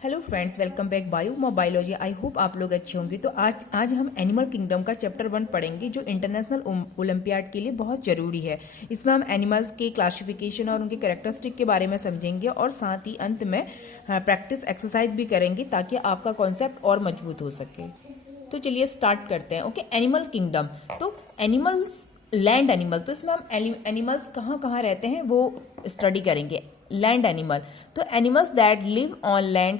Hello friends, welcome back bio मोबाइलॉजी। I hope आप लोग अच्छे होंगे। तो आज हम एनिमल किंगडम का चैप्टर 1 पढ़ेंगे, जो इंटरनेशनल ओलंपियाड के लिए बहुत जरूरी है। इसमें हम एनिमल्स के क्लासिफिकेशन और उनके कैरेक्टरिस्टिक के बारे में समझेंगे और साथ ही अंत में प्रैक्टिस एक्सरसाइज भी करेंगे ताकि आपका कॉन्सेप्ट और मजबूत हो सके। तो चलिए स्टार्ट करते हैं। Okay, animal kingdom. तो एनिमल्स, लैंड एनिमल, तो इसमें हम एनिमल्स कहाँ कहाँ रहते हैं वो स्टडी करेंगे। लैंड एनिमल, तो animals that live on land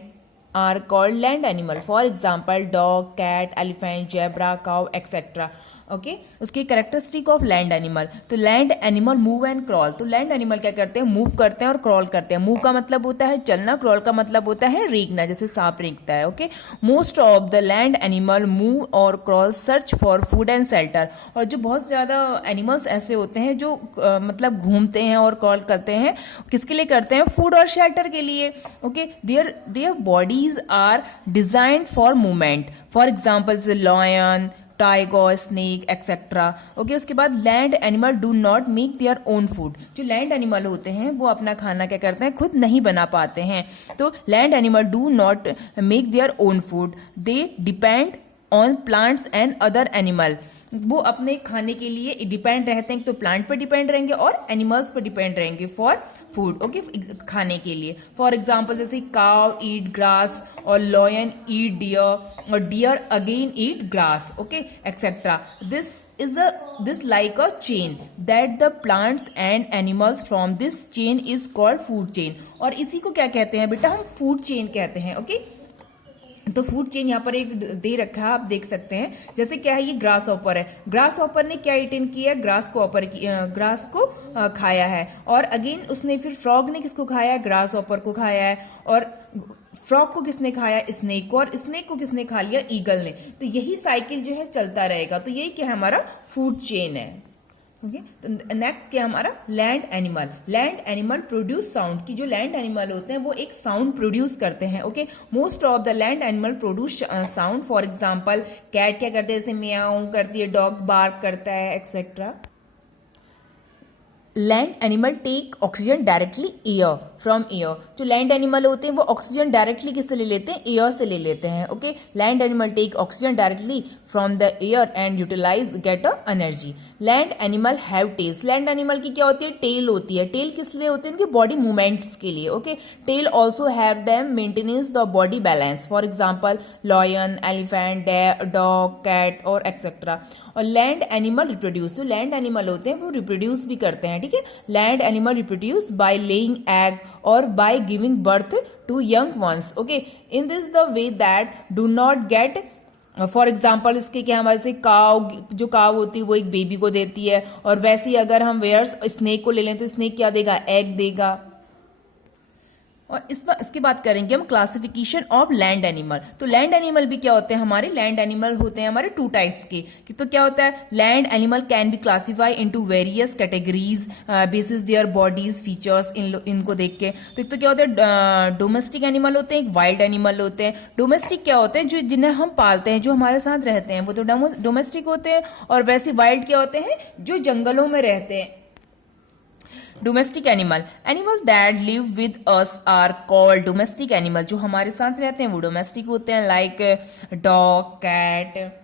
are called land animal. For example dog, cat, elephant, zebra, cow etcetera. Okay, उसकी कैरेक्टरिस्टिक ऑफ लैंड एनिमल। तो land animal move and crawl. तो लैंड एनिमल क्या करते हैं? Move करते हैं और क्रॉल करते हैं। मूव का मतलब होता है चलना, क्रॉल का मतलब होता है रेंगना, जैसे सांप रेंगता है। Okay, most of the land animal move और crawl search for food and shelter. और जो बहुत ज्यादा एनिमल्स ऐसे होते हैं जो मतलब घूमते हैं और क्रॉल करते हैं, किसके लिए करते हैं? फूड और शेल्टर के लिए। Okay, their bodies are designed for movement. For example lion, tiger, snake etcetera. Okay, उसके बाद land animal do not make their own food. जो लैंड एनिमल होते हैं वो अपना खाना क्या करते हैं? खुद नहीं बना पाते हैं। तो land animal do not make their own food, they depend on plants and other animal. वो अपने खाने के लिए डिपेंड रहते हैं, तो प्लांट पर डिपेंड रहेंगे और एनिमल्स पर डिपेंड रहेंगे फॉर फूड। ओके, खाने के लिए। फॉर एग्जाम्पल जैसे काव ईट ग्रास और लॉयन ईट डियर और deer again eat grass. Okay etcetera. This like a chain that the plants and animals from this chain is called food chain. और इसी को क्या कहते हैं बेटा? हम फूड चेन कहते हैं। ओके, तो फूड चेन यहाँ पर एक दे रखा है, आप देख सकते हैं। जैसे क्या है, ये ग्रास ऑपर है। ग्रास ऑपर ने क्या ईटन किया? ग्रास को खाया है। और अगेन उसने फिर फ्रॉग ने किसको खाया? ग्रास ऑपर को खाया है। और फ्रॉग को किसने खाया? स्नेक को। और स्नेक को किसने खा लिया? ईगल ने। तो यही साइकिल जो है चलता रहेगा। तो यही क्या है? हमारा फूड चेन है। ओके, तो नेक्स्ट क्या हमारा? Land animal. Land animal produce sound. की जो लैंड एनिमल होते हैं वो एक साउंड प्रोड्यूस करते हैं। Okay, most of the land animal produce sound. For example cat क्या करते हैं? जैसे म्याऊ करती है, डॉग बार्क करता है etcetera. Land animal take oxygen directly air from air. जो लैंड एनिमल होते हैं वो ऑक्सीजन डायरेक्टली किससे ले लेते हैं? एयर से ले लेते हैं। Okay, land animal take oxygen directly from the air and utilize get a energy. Land animal have tails. Land animal की क्या होती है? टेल होती है। टेल किस लिए होती है? उनके बॉडी मूवमेंट्स के लिए। Okay, tail also have them maintenance the body balance. For example lion, elephant, dog, cat और एक्सेट्रा। और लैंड एनिमल रिप्रोड्यूस। जो लैंड एनिमल होते हैं वो रिप्रोड्यूस भी करते हैं। ठीक है, land animal reproduce by laying egg और by giving birth to young ones. Okay, in this the way that do not get. For example इसके क्या, हमारे से काव, जो काव होती है वो एक बेबी को देती है। और वैसे ही अगर हम वेयर्स स्नेक को ले लें तो स्नेक क्या देगा? एग देगा। और इसके बात करेंगे हम क्लासिफिकेशन ऑफ लैंड एनिमल। तो लैंड एनिमल भी क्या होते हैं हमारे? लैंड एनिमल होते हैं हमारे टू टाइप्स के। तो क्या होता है? Land animal can be classify into various categories basis their bodies features. इनको देख के तो एक तो क्या होता है? डोमेस्टिक एनिमल होते हैं, एक वाइल्ड एनिमल होते हैं। डोमेस्टिक क्या होते हैं? जो जिन्हें हम पालते हैं, जो हमारे साथ रहते हैं, वो तो डोमेस्टिक होते हैं। और वैसे वाइल्ड क्या होते हैं? जो जंगलों में रहते हैं। Domestic animal, animal that live with us are called domestic animal. जो हमारे साथ रहते हैं वो डोमेस्टिक होते हैं, लाइक डॉग, कैट।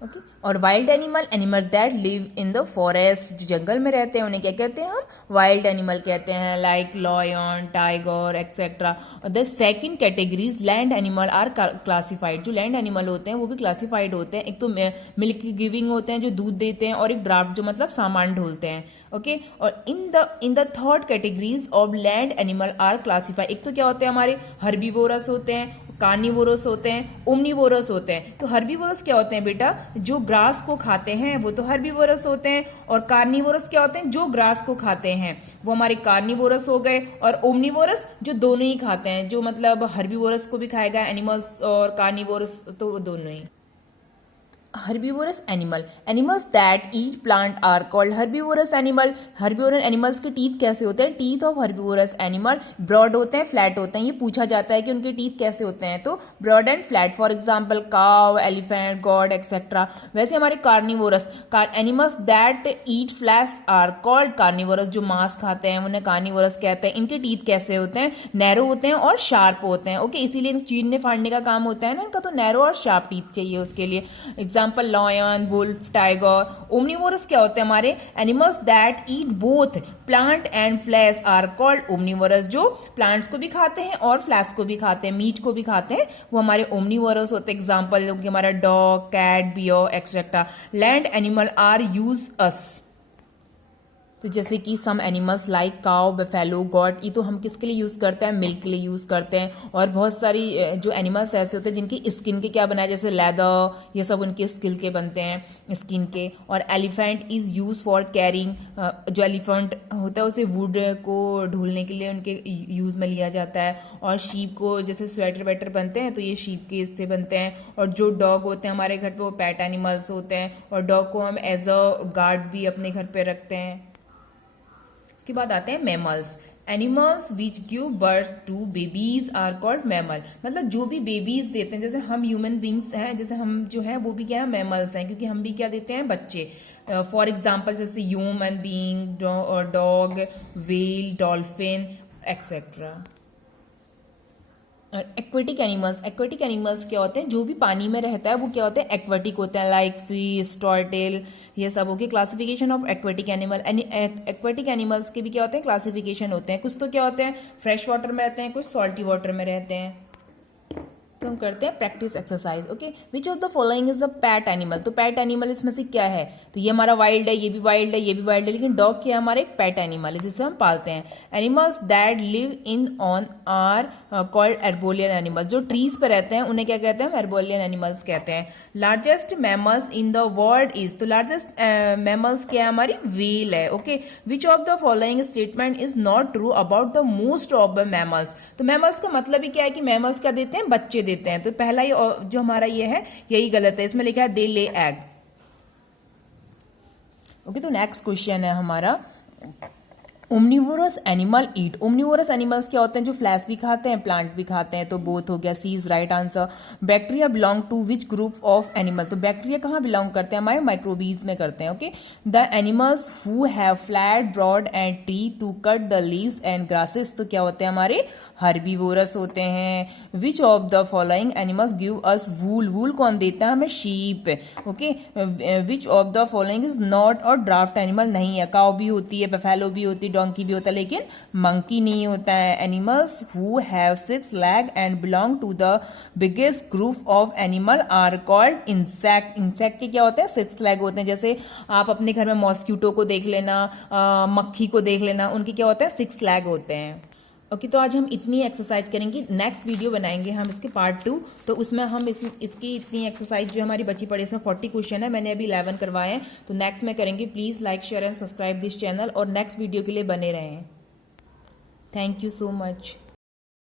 ओके, और wild animal, animal that live in the forest. जो जंगल में रहते हैं उन्हें क्या कहते हैं? हम वाइल्ड एनिमल कहते हैं, लाइक लॉयन, टाइगर एक्सेट्रा। और the second categories land animal are classified. जो लैंड एनिमल होते हैं वो भी क्लासिफाइड होते हैं। एक तो मिल्क गिविंग होते हैं जो दूध देते हैं, और एक ड्राफ्ट जो मतलब सामान ढोलते हैं। ओके, और in the third categories of land animal are classified. एक तो क्या होते हैं हमारे? हर्बीवोरस होते हैं, कार्निवोरस होते हैं, ओमनीवोरस होते हैं। तो हर्बीवोरस क्या होते हैं बेटा? जो ग्रास को खाते हैं वो तो हर्बीवोरस होते हैं। और कार्निवोरस क्या होते हैं? जो ग्रास को खाते हैं वो हमारे कार्निवोरस हो गए। और ओमनीवोरस जो दोनों ही खाते हैं, जो मतलब हर्बीवोरस को भी खाएगा एनिमल्स और कार्निवोरस, तो वो दोनों ही। herbivorous animal. Animals that eat plant are called herbivorous animal. Herbivorous animals के टीथ कैसे होते हैं? Teeth of herbivorous animal broad होते हैं, फ्लैट होते हैं. ये पूछा जाता है कि उनके टीथ कैसे होते हैं, तो broad and flat. For example cow, elephant, goat etcetera. वैसे हमारे carnivorous animals that eat flesh are called carnivorous. जो मांस खाते हैं उन्हें कार्निवोरस कहते हैं. इनके टीथ कैसे होते हैं? नैरो होते हैं और शार्प होते हैं. ओके, इसीलिए चीरने फाड़ने का काम होता है ना इनका, तो नैरो और शार्प टीथ चाहिए उसके लिए. Example lion, wolf, tiger. Omnivorous क्या होते हैं हमारे? Animals that eat both plant and flesh are called omnivorous. जो प्लांट्स को भी खाते हैं और फ्लैश को भी खाते हैं, मीट को भी खाते हैं, वो हमारे ओमनिवोरस होते हैं. एग्जाम्पल हमारा dog, cat, bear etcetera. Land animal are use us. तो जैसे कि some animals like cow, buffalo, goat, ये तो हम किसके लिए यूज करते हैं? मिल्क के लिए यूज करते हैं. और बहुत सारी जो एनिमल्स ऐसे होते हैं जिनकी स्किन के क्या बनाए, जैसे लेदर, ये सब उनके स्किन के बनते हैं, स्किन के. और elephant is use for carrying. जो एलिफेंट होता है उसे वुड को ढूलने के लिए उनके यूज में लिया जाता है. और शीप को जैसे स्वेटर वेटर बनते हैं तो ये शीप के इससे बनते हैं. और जो डॉग होते हैं हमारे घर पे वो पेट एनिमल्स होते हैं, और डॉग को हम एज अ गार्ड भी अपने घर पे रखते हैं. उसके बाद आते हैं mammals. Animals which give birth to babies are called mammal. मतलब जो भी बेबीज देते हैं, जैसे हम ह्यूमन बींग्स हैं, जैसे हम जो है वो भी क्या है? मैमल्स हैं, क्योंकि हम भी क्या देते हैं? बच्चे. फॉर एग्जाम्पल जैसे human being, dog, whale, dolphin etcetera. Aquatic animals. Aquatic animals क्या होते हैं? जो भी पानी में रहता है वो क्या होते हैं? एक्वेटिक होते हैं, लाइक फिश, टॉर्टेल, ये सब हो गए. Classification of aquatic animal. Aquatic animals के भी क्या होते हैं? क्लासिफिकेशन होते हैं. कुछ तो क्या होते हैं? फ्रेश वाटर में रहते हैं, कुछ सॉल्टी वाटर में रहते हैं. तो हम करते हैं practice exercise. Okay, which of the following is a pet animal. तो पेट एनिमल इसमें से क्या है? तो ये हमारा वाइल्ड है, ये भी वाइल्ड है, ये भी वाइल्ड है, लेकिन डॉग क्या है? हमारा एक पेट एनिमल है जिसे हम पालते हैं. Animals that live in on are called arboreal animals. जो ट्रीज पे रहते हैं उन्हें क्या कहते हैं? एर्बोलियन एनिमल्स कहते हैं. Largest mammals in the world is. तो लार्जेस्ट मैमल्स क्या है? हमारी व्हेल है. Okay, which of the following statement is not true about the most of the mammals. तो मैमल्स का मतलब ही क्या है कि मैमल्स क्या देते हैं? बच्चे देते हैं. तो पहला जो हमारा ये है यही गलत है. इसमें लिखा है दे ले एग. ओके, तो नेक्स्ट क्वेश्चन है हमारा omnivorous animal eat. Omnivorous animals क्या होते हैं? जो फ्लैश भी खाते हैं, प्लांट भी खाते हैं. तो बोथ हो गया, C is right answer. Bacteria belong to which group of animal. तो बैक्टीरिया कहाँ बिलोंग करते हैं? हमारे माइक्रोबीज में करते हैं. Okay, the animals who have flat, broad and teeth to cut the leaves and grasses. तो क्या होते हैं? हमारे हर्बीवोरस होते हैं. Which of the following animals give us wool. Wool कौन देता है? हमें sheep. Okay, which of the following is not और ड्राफ्ट एनिमल. नहीं है, काउ भी होती है, बफेलो भी होती है, डोंकी भी होता है, लेकिन मंकी नहीं होता है. Animals who have 6 legs and belong to the biggest group of animal are called insect. Insect के क्या होते हैं? 6 legs होते हैं. जैसे आप अपने घर में मॉस्किटो को देख लेना, मक्खी को देख लेना, उनके क्या होता है? 6 legs होते हैं. ओके, तो आज हम इतनी एक्सरसाइज करेंगे. नेक्स्ट वीडियो बनाएंगे हम इसके पार्ट 2. तो उसमें हम इसकी इतनी एक्सरसाइज जो हमारी बची पड़ी, इसमें 40 क्वेश्चन है, मैंने अभी 11 करवाए हैं. तो नेक्स्ट में करेंगे. Please like, share and subscribe this channel, और नेक्स्ट वीडियो के लिए बने रहें. Thank you so much.